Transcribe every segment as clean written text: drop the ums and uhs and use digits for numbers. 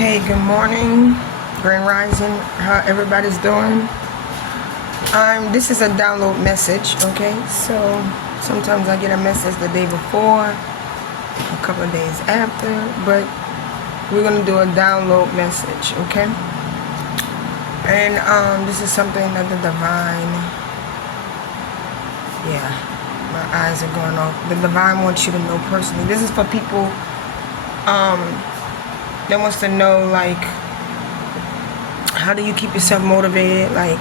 Okay, good morning, Grand Rising, how everybody's doing. This is a download message, okay? So sometimes I get a message the day before, a couple of days after, but we're gonna do a download message, okay? And this is something that the divine, my eyes are going off. The divine wants you to know personally. This is for people that wants to know, like, how do you keep yourself motivated, like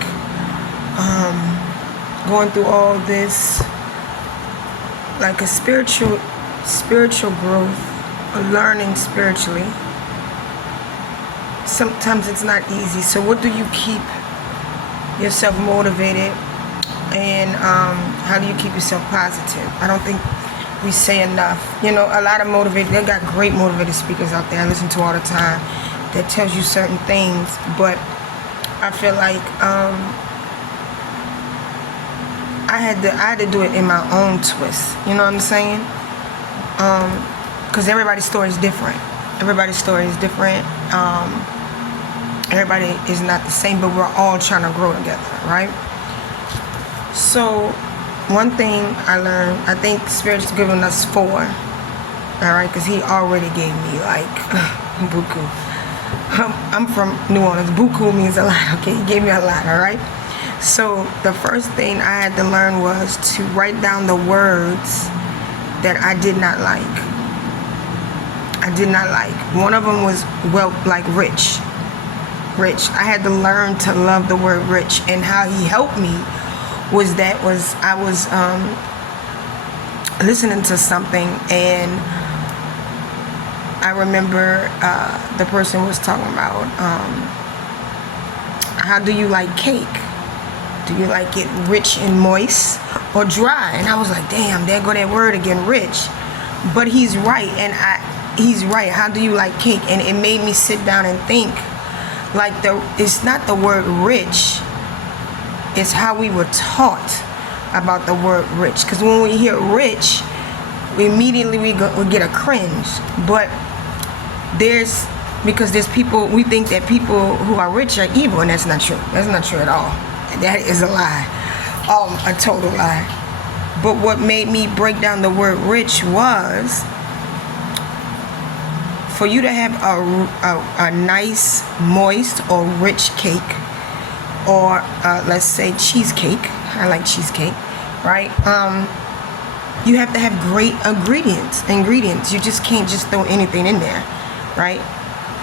going through all this, like a spiritual growth, learning spiritually. Sometimes it's not easy. So what do you keep yourself motivated, and how do you keep yourself positive? I don't think we say enough. You know, a lot of motivated, they got great motivated speakers out there I listen to all the time that tells you certain things, but I feel like I had to do it in my own twist. You know what I'm saying? Because everybody's story is different. Everybody is not the same, but we're all trying to grow together, right? So one thing I learned, I think Spirit's given us 4, all right, because he already gave me like buku. I'm from New Orleans. Buku means a lot, okay? He gave me a lot, all right? So the first thing I had to learn was to write down the words that I did not like. One of them was, well, like rich. I had to learn to love the word rich, and how he helped me I was listening to something, and I remember the person was talking about how do you like cake? Do you like it rich and moist or dry? And I was like, damn, there go that word again, rich. But he's right, and he's right. How do you like cake? And it made me sit down and think, like, it's not the word rich, it's how we were taught about the word rich. Because when we hear rich, we immediately we get a cringe. But there's people, we think that people who are rich are evil, and that's not true. That's not true at all. That is a lie, a total lie. But what made me break down the word rich was, for you to have a nice, moist, or rich cake, or let's say cheesecake. I like cheesecake, right? You have to have great ingredients. You just can't just throw anything in there, right?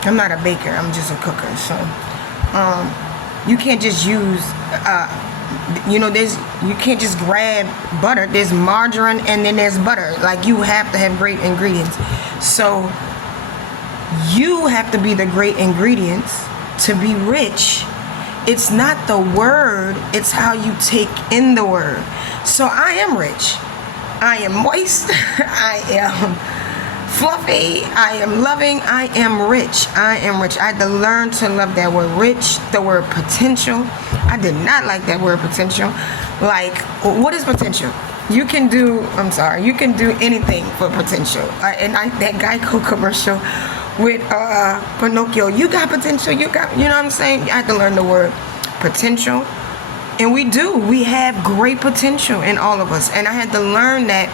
I'm not a baker, I'm just a cooker. So you can't just use you can't just grab butter. There's margarine and then there's butter. Like, you have to have great ingredients. So you have to be the great ingredients to be rich. It's not the word, it's how you take in the word. So I am rich. I am moist. I am fluffy. I am loving. I am rich. I had to learn to love that word rich, the word potential. I did not like that word potential. Like, what is potential? You can do anything for potential. That Geico commercial with Pinocchio, you got potential, you know what I'm saying? I had to learn the word potential. And we have great potential in all of us. And I had to learn that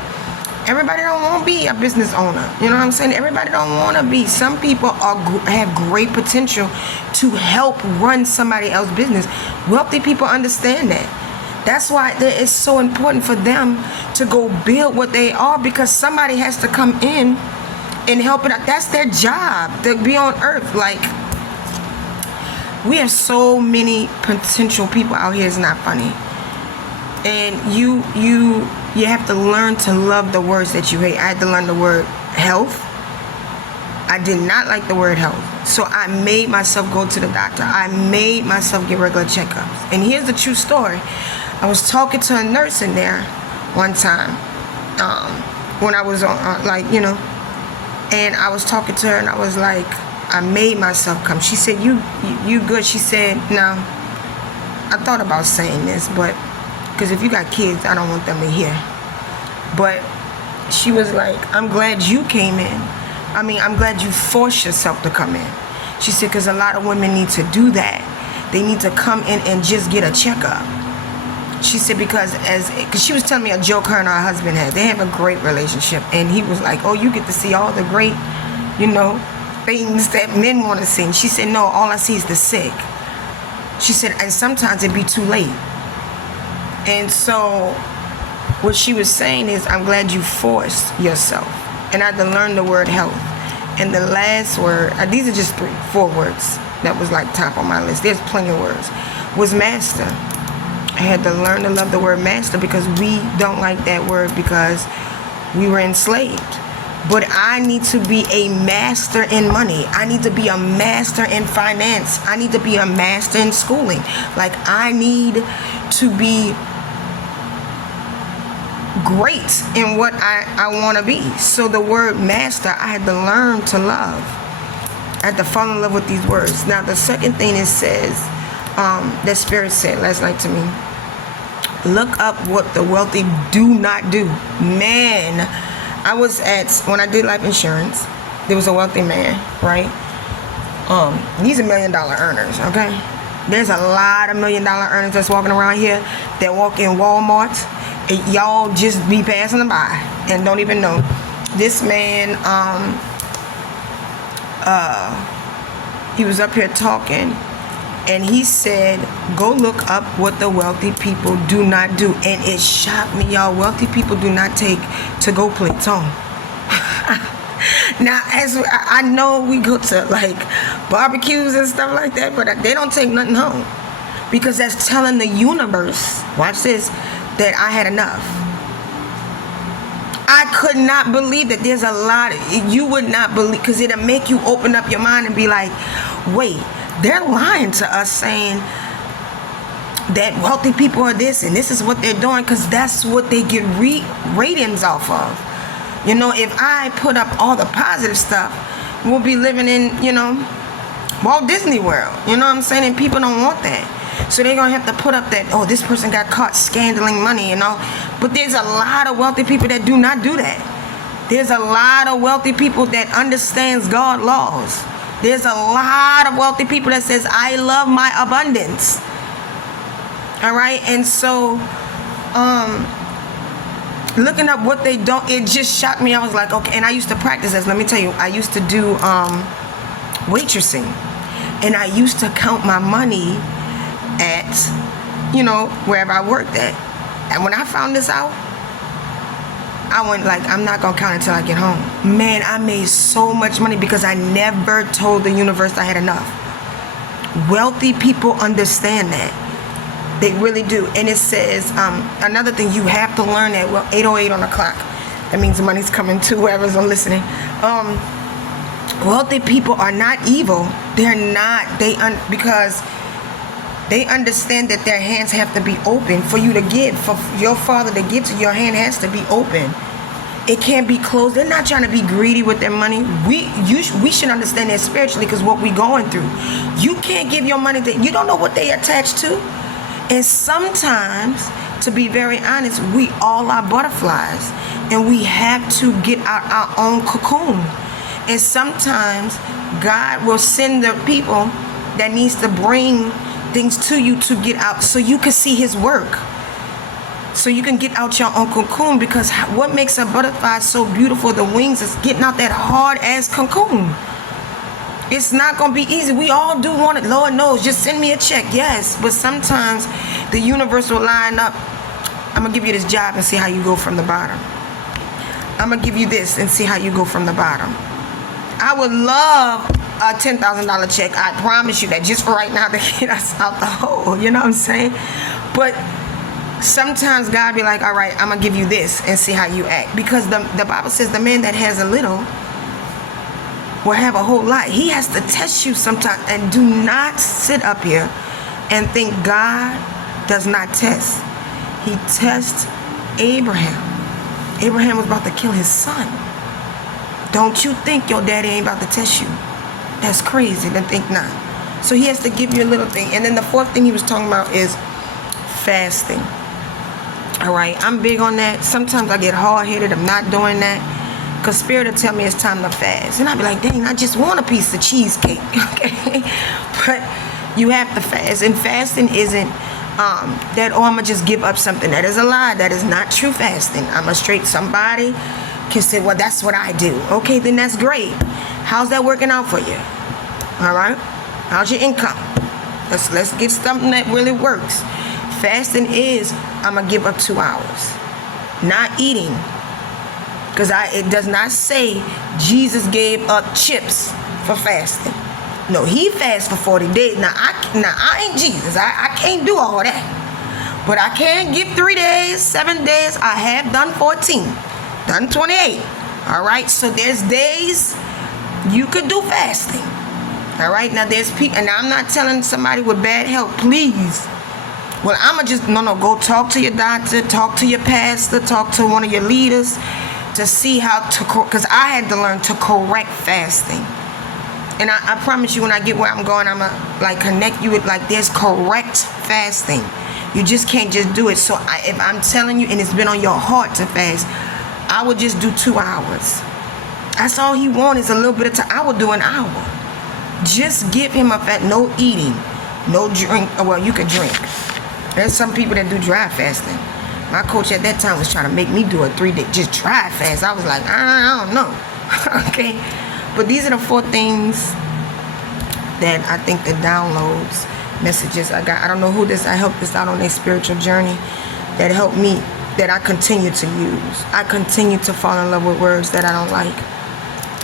everybody don't want to be a business owner. You know what I'm saying? Everybody don't want to be. Some people have great potential to help run somebody else's business. Wealthy people understand that. That's why it's so important for them to go build what they are, because somebody has to come in and help it out. That's their job, to be on earth. Like, we have so many potential people out here, it's not funny. And you have to learn to love the words that you hate. I had to learn the word health. I did not like the word health. So I made myself go to the doctor. I made myself get regular checkups. And here's the true story. I was talking to a nurse in there one time when I was on, and I was talking to her, and I was like, I made myself come. She said, you good? She said, no. I thought about saying this, but because if you got kids, I don't want them to hear. But she was like, I'm glad you came in. I'm glad you forced yourself to come in. She said, because a lot of women need to do that. They need to come in and just get a checkup. She said, because she was telling me a joke her and her husband had. They have a great relationship. And he was like, oh, you get to see all the great, things that men want to see. And she said, no, all I see is the sick. She said, and sometimes it'd be too late. And so what she was saying is, I'm glad you forced yourself. And I had to learn the word health. And the last word, these are just 4 words that was like top on my list. There's plenty of words. Was master. I had to learn to love the word master because we don't like that word because we were enslaved. But I need to be a master in money. I need to be a master in finance. I need to be a master in schooling. Like, I need to be great in what I want to be. So the word master, I had to learn to love. I had to fall in love with these words. Now, the second thing it says, that Spirit said last night to me, look up what the wealthy do not do. Man, I was when I did life insurance, there was a wealthy man, right? These are $1 million earners, okay? There's a lot of $1 million earners that's walking around here that walk in Walmart. And y'all just be passing them by and don't even know. This man, he was up here talking, and he said, go look up what the wealthy people do not do. And it shocked me, y'all. Wealthy people do not take to-go plates home. Now, as I know we go to like barbecues and stuff like that, but they don't take nothing home. Because that's telling the universe, watch this, that I had enough. I could not believe that there's a lot. You would not believe, because it'll make you open up your mind and be like, wait, they're lying to us saying that wealthy people are this and this is what they're doing, because that's what they get ratings off of. If I put up all the positive stuff, we'll be living in, Walt Disney World. You know what I'm saying? And people don't want that. So they're going to have to put up that, oh, this person got caught scandaling money, But there's a lot of wealthy people that do not do that. There's a lot of wealthy people that understands God laws. There's a lot of wealthy people that says, I love my abundance. All right? And so, looking up what they don't, it just shocked me. I was like, okay. And I used to practice this. Let me tell you, I used to do waitressing. And I used to count my money at, wherever I worked at. And when I found this out, I went like, I'm not going to count until I get home. Man, I made so much money because I never told the universe I had enough. Wealthy people understand that. They really do. And it says, another thing, you have to learn that, 8:08 on the clock. That means the money's coming to whoever's listening. Wealthy people are not evil. They're not. Because they understand that their hands have to be open for you to give. For your Father to give to you, your hand has to be open. It can't be closed. They're not trying to be greedy with their money. We should understand that spiritually, because what we're going through. You can't give your money to, you don't know what they attach to. And sometimes, to be very honest, we all are butterflies. And we have to get out our own cocoon. And sometimes God will send the people that needs to bring things to you to get out so you can see his work. So you can get out your own cocoon, because what makes a butterfly so beautiful, the wings, is getting out that hard ass cocoon. It's not going to be easy. We all do want it. Lord knows. Just send me a check. Yes. But sometimes the universe will line up. I'm going to give you this job and see how you go from the bottom. I'm going to give you this and see how you go from the bottom. I would love a $10,000 check. I promise you that, just for right now, to get us out the hole. You know what I'm saying? But sometimes God be like, all right, I'm going to give you this and see how you act. Because the Bible says the man that has a little will have a whole lot. He has to test you sometimes. And do not sit up here and think God does not test. He tests Abraham. Abraham was about to kill his son. Don't you think your daddy ain't about to test you. That's crazy to think not. So he has to give you a little thing. And then the fourth thing he was talking about is fasting. All right, I'm big on that. Sometimes I get hard-headed. I'm not doing that. Because Spirit will tell me it's time to fast. And I'll be like, dang, I just want a piece of cheesecake. Okay? But you have to fast. And fasting isn't that, oh, I'm going to just give up something. That is a lie. That is not true fasting. I'm a straight somebody can say, well, that's what I do. Okay, then that's great. How's that working out for you? All right? How's your income? Let's get something that really works. Fasting is, I'm going to give up 2 hours. Not eating. Because it does not say Jesus gave up chips for fasting. No, he fasted for 40 days. Now I ain't Jesus. I can't do all that. But I can give 3 days, 7 days. I have done 14. Done 28. All right? So there's days you could do fasting. All right? Now there's people, and I'm not telling somebody with bad health, please. Well, I'ma just, no, go talk to your doctor, talk to your pastor, talk to one of your leaders to see how to, because I had to learn to correct fasting. And I promise you, when I get where I'm going, I'ma like connect you with, like, there's correct fasting. You just can't just do it. So if I'm telling you, and it's been on your heart to fast, I would just do 2 hours. That's all he wants, is a little bit of time. I would do an hour. Just give him a fast, no eating, no drink. Well, you could drink. There's some people that do dry fasting. My coach at that time was trying to make me do a 3-day just dry fast. I was like, I don't know. Okay. But these are the 4 things that I think the downloads, messages I got. I don't know who this, I helped this out on their spiritual journey that helped me, that I continue to use. I continue to fall in love with words that I don't like.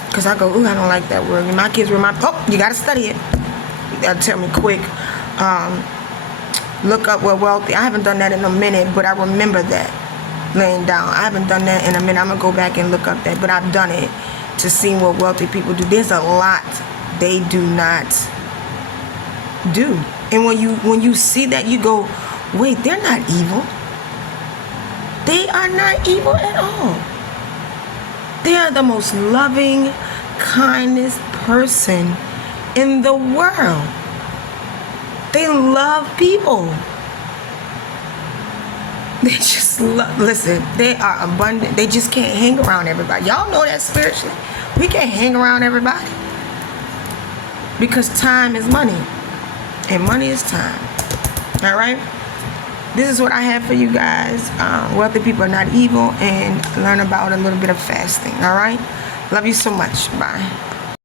Because I go, ooh, I don't like that word. And my kids remind, oh, you got to study it. They'll tell me quick. Look up what wealthy. I haven't done that in a minute, but I remember that laying down. I haven't done that in a minute. I'm going to go back and look up that. But I've done it to see what wealthy people do. There's a lot they do not do. And when you see that, you go, wait, they're not evil. They are not evil at all. They are the most loving, kindest person in the world. They love people. They just love, listen, they are abundant. They just can't hang around everybody. Y'all know that spiritually. We can't hang around everybody. Because time is money. And money is time. All right? This is what I have for you guys. Wealthy people are not evil. And learn about a little bit of fasting. All right? Love you so much. Bye.